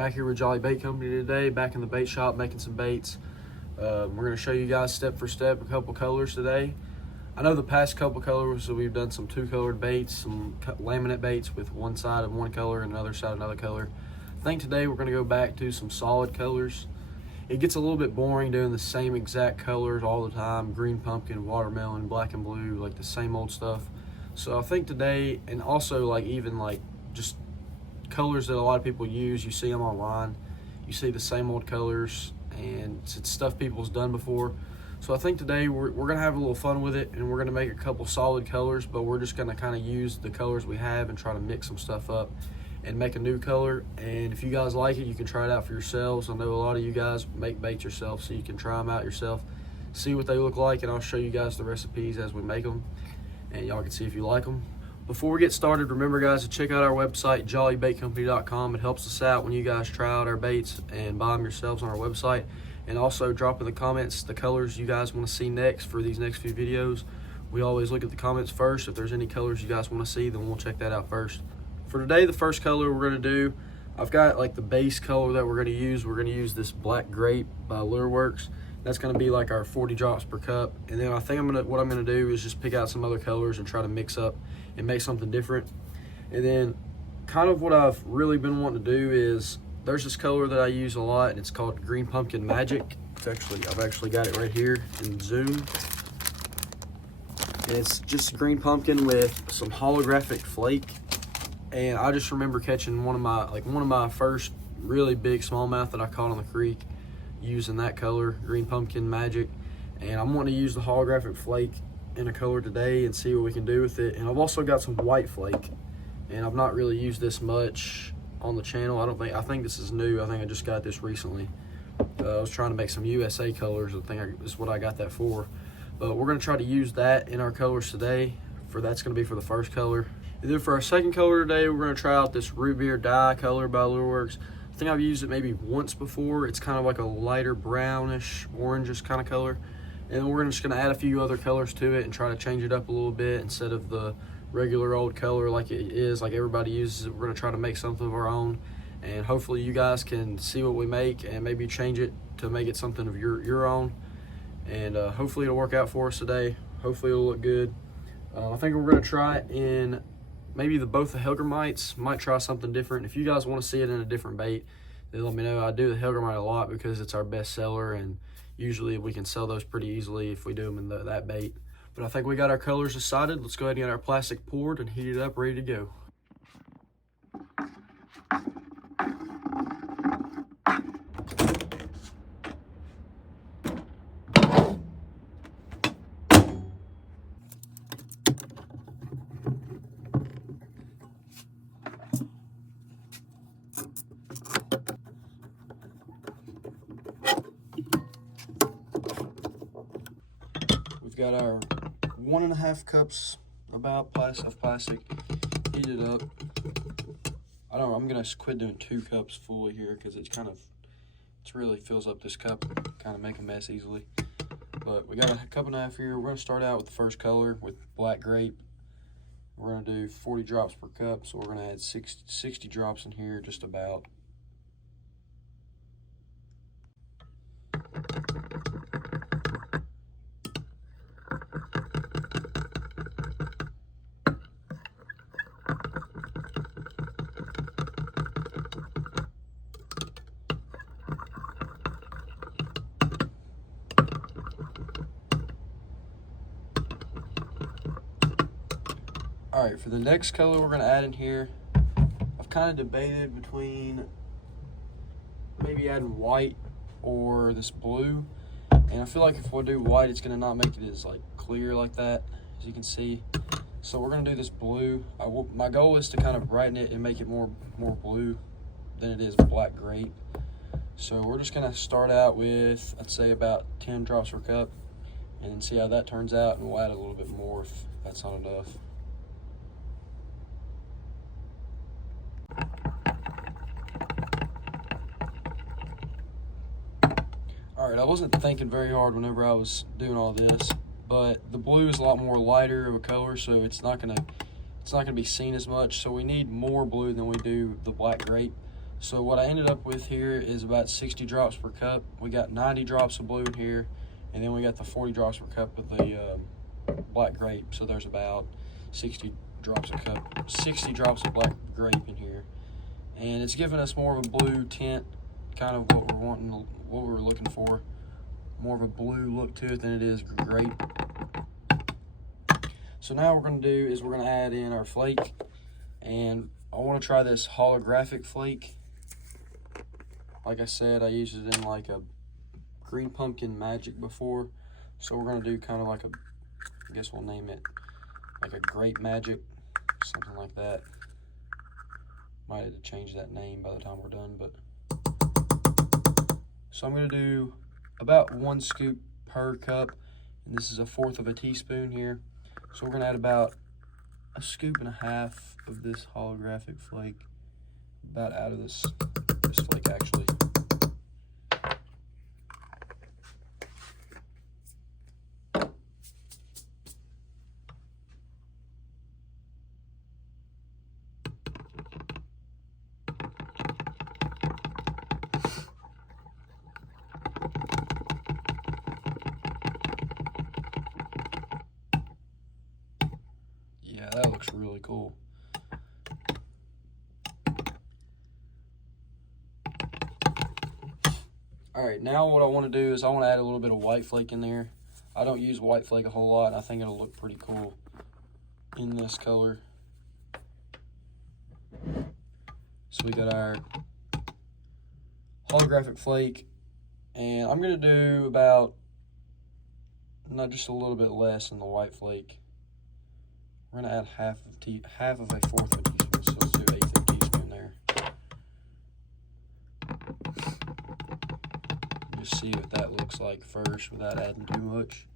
back here with Jolly Bait Company today, back in the bait shop making some baits. We're going to show you guys step for step a couple colors today. I know the past couple colors, so we've done some two-colored baits, some laminate baits with one side of one color and another side of another color. I think today we're going to go back to some solid colors. It gets a little bit boring doing the same exact colors all the time, green pumpkin, watermelon, black and blue, like the same old stuff. So I think today, and also like even like just colors that a lot of people use, you see them online, you see the same old colors, and it's stuff people's done before. So I think today we're gonna have a little fun with it, and we're gonna make a couple solid colors, but we're just gonna kind of use the colors we have and try to mix some stuff up and make a new color. And if you guys like it, you can try it out for yourselves. I know a lot of you guys make baits yourself, so you can try them out yourself, see what they look like, and I'll show you guys the recipes as we make them, and y'all can see if you like them. Before we get started, remember guys to check out our website, jollybaitcompany.com. It helps us out when you guys try out our baits and buy them yourselves on our website. And also drop in the comments the colors you guys want to see next for these next few videos. We always look at the comments first. If there's any colors you guys want to see, then we'll check that out first. For today, the first color we're going to do, I've got like the base color that we're going to use. We're going to use this Black Grape by Lureworks. That's going to be like our 40 drops per cup. And then I think what I'm going to do is just pick out some other colors and try to mix up and make something different. And then kind of what I've really been wanting to do is, there's this color that I use a lot, and it's called Green Pumpkin Magic. I've actually got it right here in Zoom. And it's just green pumpkin with some holographic flake. And I just remember catching one of my first really big smallmouth that I caught on the creek using that color, Green Pumpkin Magic. And I'm wanting to use the holographic flake in a color today and see what we can do with it. And I've also got some white flake, and I've not really used this much on the channel. I think this is new. I think I just got this recently. I was trying to make some USA colors. I think is what I got that for. But we're gonna try to use that in our colors today. That's gonna be for the first color. And then for our second color today, we're gonna try out this Root Beer Dye color by Lureworks. I think I've used it maybe once before. It's kind of like a lighter brownish, orangish kind of color. And we're just gonna add a few other colors to it and try to change it up a little bit instead of the regular old color like it is, like everybody uses it. We're gonna try to make something of our own, and hopefully you guys can see what we make and maybe change it to make it something of your own. And hopefully it'll work out for us today. Hopefully it'll look good. I think we're gonna try it in maybe both the Hellgrammites. Might try something different. If you guys want to see it in a different bait, then let me know. I do the Hellgrammite a lot because it's our best seller, and usually we can sell those pretty easily if we do them in that bait. But I think we got our colors decided. Let's go ahead and get our plastic poured and heat it up, ready to go. We've got our 1.5 cups of plastic heated up. I'm gonna quit doing 2 cups fully here because it really fills up this cup, kind of make a mess easily. But we got a 1.5 cups here. We're gonna start out with the first color with Black Grape. We're gonna do 40 drops per cup, so we're gonna add 60 drops in here, just about. All right, for the next color we're gonna add in here, I've kind of debated between maybe adding white or this blue. And I feel like if we do white, it's gonna not make it as like clear like that, as you can see. So we're gonna do this blue. My goal is to kind of brighten it and make it more blue than it is Black Grape. So we're just gonna start out with, I'd say about 10 drops per cup, and then see how that turns out, and we'll add a little bit more if that's not enough. All right, I wasn't thinking very hard whenever I was doing all this, but the blue is a lot more lighter of a color, so it's not gonna be seen as much. So we need more blue than we do the Black Grape. So what I ended up with here is about 60 drops per cup. We got 90 drops of blue in here, and then we got the 40 drops per cup of the black grape. So there's about 60 drops a cup, 60 drops of black grape in here. And it's giving us more of a blue tint, kind of what we're wanting, what we were looking for. More of a blue look to it than it is grape. So now what we're gonna do is we're gonna add in our flake, and I wanna try this holographic flake. Like I said, I used it in like a green pumpkin magic before. So we're gonna do kind of like a, I guess we'll name it like a grape magic, something like that. Might have to change that name by the time we're done, but. So I'm gonna do about 1 scoop per cup, and this is 1/4 of a teaspoon here. So we're gonna add about 1.5 scoops of this holographic flake, about out of this flake actually. Yeah, that looks really cool. All right, now what I want to do is I want to add a little bit of white flake in there. I don't use white flake a whole lot, and I think it'll look pretty cool in this color. So we got our holographic flake, and I'm going to do about, not just a little bit less than the white flake. We're going to add half of a 1/4 of a teaspoon, so let's do 1/8 of a teaspoon there. Just see what that looks like first without adding too much.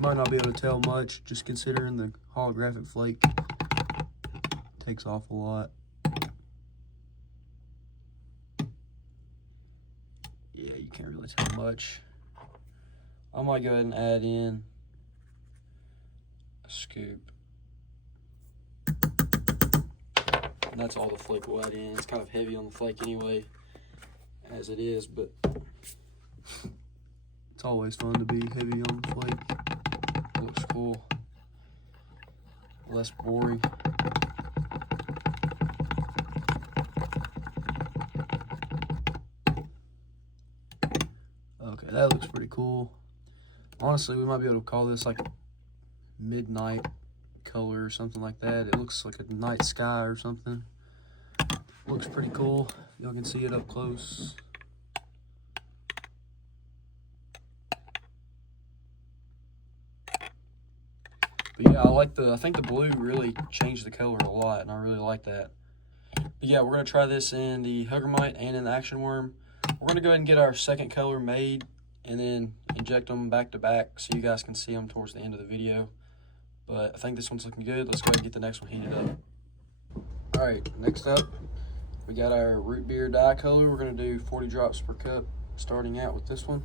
Might not be able to tell much, just considering the holographic flake takes off a lot. Yeah, you can't really tell much. I might go ahead and add in a scoop. And that's all the flake we'll add in. It's kind of heavy on the flake anyway, as it is, but it's always fun to be heavy on the flake. It looks cool. Less boring. Okay, that looks pretty cool. Honestly, we might be able to call this like a midnight color or something like that. It looks like a night sky or something. Looks pretty cool. Y'all can see it up close. But yeah, I think the blue really changed the color a lot, and I really like that. But yeah, we're gonna try this in the Huggermite and in the Action Worm. We're gonna go ahead and get our second color made and then inject them back to back so you guys can see them towards the end of the video. But I think this one's looking good. Let's go ahead and get the next one heated up. All right, next up, we got our root beer dye color. We're gonna do 40 drops per cup, starting out with this one.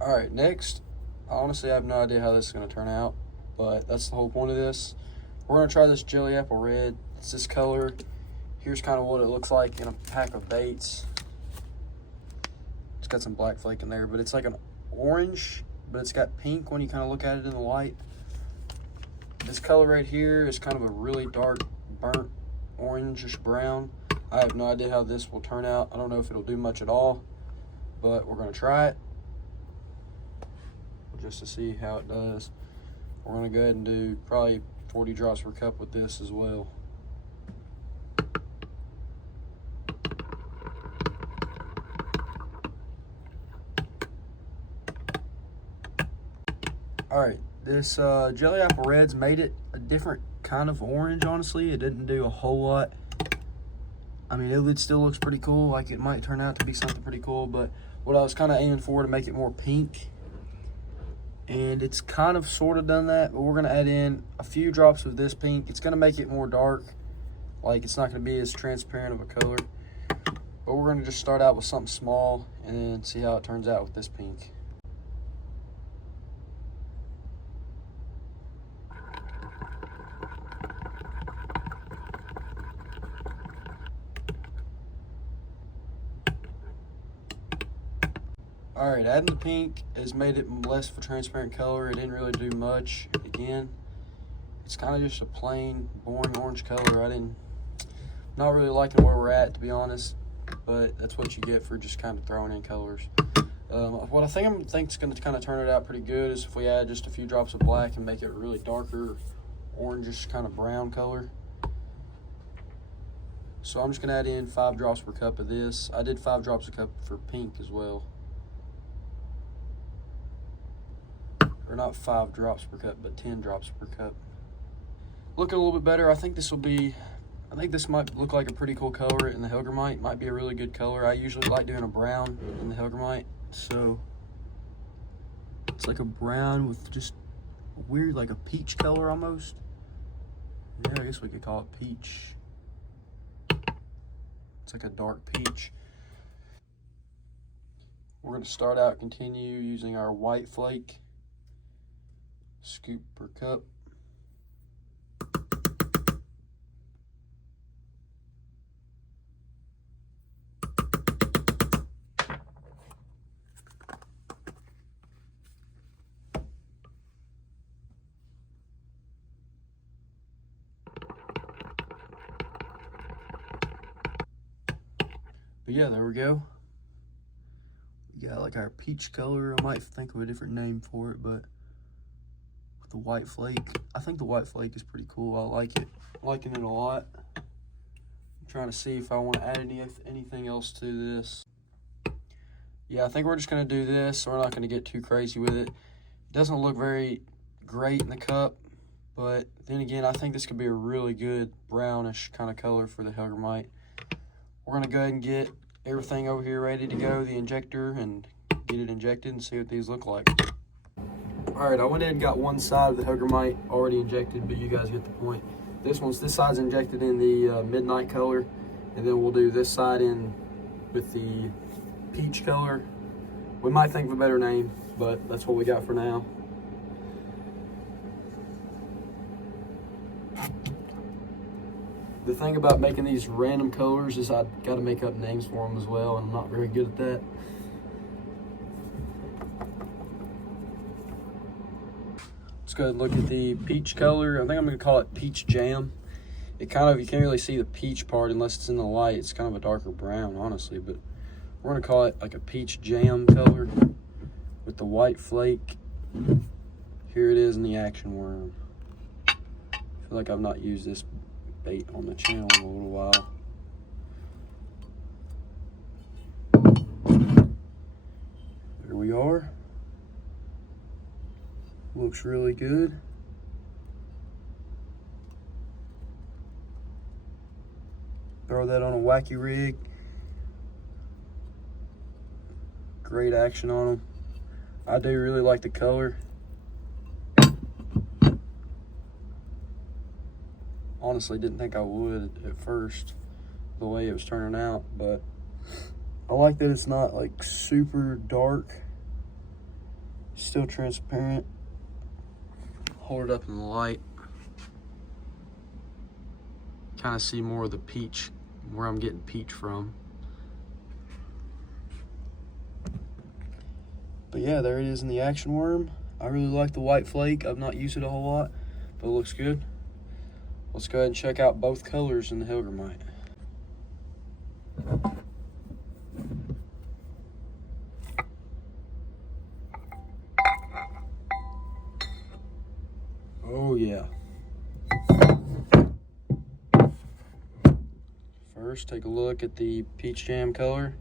All right, next, honestly, I have no idea how this is gonna turn out, but that's the whole point of this. We're gonna try this Jelly Apple Red. It's this color. Here's kind of what it looks like in a pack of baits. It's got some black flake in there, but it's like an orange, but it's got pink when you kind of look at it in the light. This color right here is kind of a really dark, burnt orangish brown. I have no idea how this will turn out. I don't know if it'll do much at all, but we're gonna try it just to see how it does. We're gonna go ahead and do probably 40 drops per cup with this as well. All right, this Jelly Apple Red's made it a different kind of orange, honestly. It didn't do a whole lot. I mean, it still looks pretty cool. Like, it might turn out to be something pretty cool, but what I was kind of aiming for to make it more pink. And it's kind of sort of done that, but we're going to add in a few drops of this pink. It's going to make it more dark. Like, it's not going to be as transparent of a color. But we're gonna just start out with something small and then see how it turns out with this pink. All right, adding the pink has made it less of a transparent color. It didn't really do much. Again, it's kind of just a plain, boring orange color. Not really liking where we're at, to be honest, but that's what you get for just kind of throwing in colors. What I think is going to kind of turn it out pretty good is if we add just a few drops of black and make it a really darker, orangish kind of brown color. So I'm just going to add in 5 drops per cup of this. I did 5 drops a cup for pink as well. Or not 5 drops per cup, but 10 drops per cup. Looking a little bit better. I think this might look like a pretty cool color in the Hellgrammite. Might be a really good color. I usually like doing a brown in the Hellgrammite. So it's like a brown with just weird, like a peach color almost. Yeah, I guess we could call it peach. It's like a dark peach. We're going to start out, continue using our white flake. Scoop per cup. But yeah, there we go. We got like our peach color. I might think of a different name for it, but with the white flake, I think the white flake is pretty cool. I like it. I'm liking it a lot. I'm trying to see if I want to add anything else to this. Yeah, I think we're just going to do this. We're not going to get too crazy with it. It doesn't look very great in the cup, but then again, I think this could be a really good brownish kind of color for the Hellgrammite. We're going to go ahead and get everything over here ready to go, the injector, and get it injected and see what these look like. All right, I went ahead and got one side of the Hellgrammite already injected, but you guys get the point. This side's injected in the midnight color, and then we'll do this side in with the peach color. We might think of a better name, but that's what we got for now. The thing about making these random colors is I've got to make up names for them as well, and I'm not very good at that. Let's go ahead and look at the peach color. I think I'm going to call it peach jam. You can't really see the peach part unless it's in the light. It's kind of a darker brown, honestly, but we're going to call it like a peach jam color with the white flake. Here it is in the action worm. I feel like I've not used this bait on the channel in a little while. There we are. Looks really good. Throw that on a wacky rig. Great action on them. I do really like the color. Honestly, didn't think I would at first, the way it was turning out, but I like that it's not like super dark. Still transparent. Hold it up in the light. Kind of see more of the peach, where I'm getting peach from. But yeah, there it is in the action worm. I really like the white flake. I've not used it a whole lot, but it looks good. Let's go ahead and check out both colors in the Hellgrammite. Oh yeah. First, take a look at the peach jam color.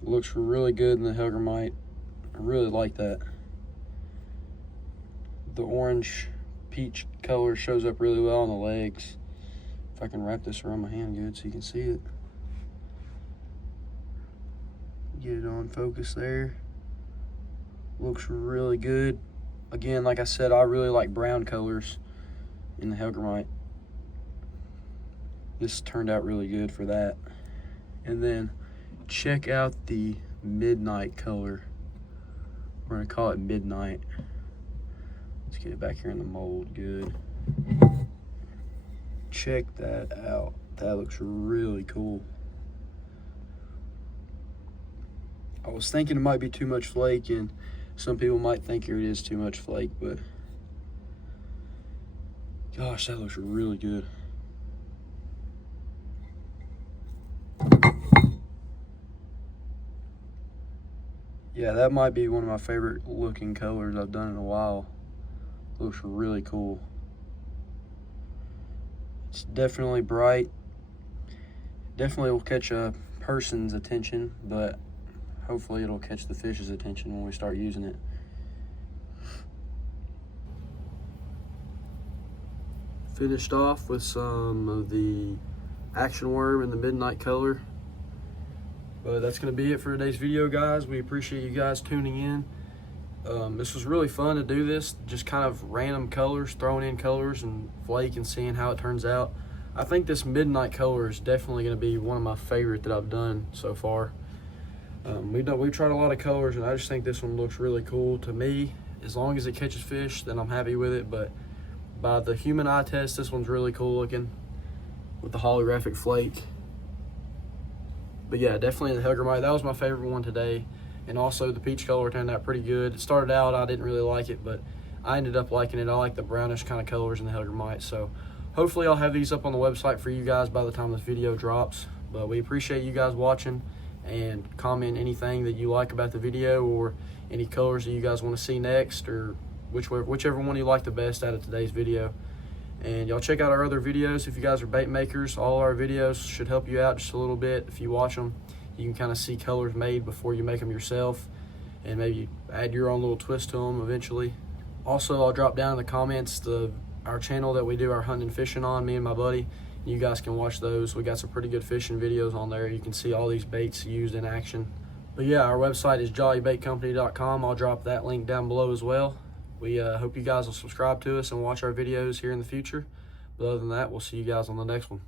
It looks really good in the Hellgrammite. I really like that. The orange peach color shows up really well on the legs. If I can wrap this around my hand good so you can see it. Get it on focus there. Looks really good. Again, like I said, I really like brown colors in the Hellgrammite. This turned out really good for that. And then check out the midnight color. We're gonna call it Midnight. Let's get it back here in the mold. Good. Check that out. That looks really cool. I was thinking it might be too much flake, and some people might think it is too much flake, but gosh, that looks really good. Yeah, that might be one of my favorite looking colors I've done in a while. Looks really cool. It's definitely bright. Definitely will catch a person's attention, but hopefully it'll catch the fish's attention when we start using it. Finished off with some of the action worm in the midnight color. But that's going to be it for today's video, guys. We appreciate you guys tuning in. This was really fun to do this, just kind of random colors, throwing in colors and flake and seeing how it turns out. I think this midnight color is definitely going to be one of my favorite that I've done so far. We've tried a lot of colors, and I just think this one looks really cool to me. As long as it catches fish, then I'm happy with it. But by the human eye test, this one's really cool looking with the holographic flake. But yeah, definitely the Hellgrammite. That was my favorite one today. And also the peach color turned out pretty good. It started out, I didn't really like it, but I ended up liking it. I like the brownish kind of colors in the Hellgrammite. So hopefully I'll have these up on the website for you guys by the time this video drops. But we appreciate you guys watching, and comment anything that you like about the video, or any colors that you guys want to see next, or whichever one you like the best out of today's video. And y'all check out our other videos if you guys are bait makers. All our videos should help you out just a little bit. If you watch them, you can kind of see colors made before you make them yourself, and maybe add your own little twist to them eventually. Also, I'll drop down in the comments our channel that we do our hunting and fishing on, me and my buddy. You guys can watch those. We got some pretty good fishing videos on there. You can see all these baits used in action. But yeah, our website is jollybaitcompany.com. I'll drop that link down below as well. We hope you guys will subscribe to us and watch our videos here in the future. But other than that, we'll see you guys on the next one.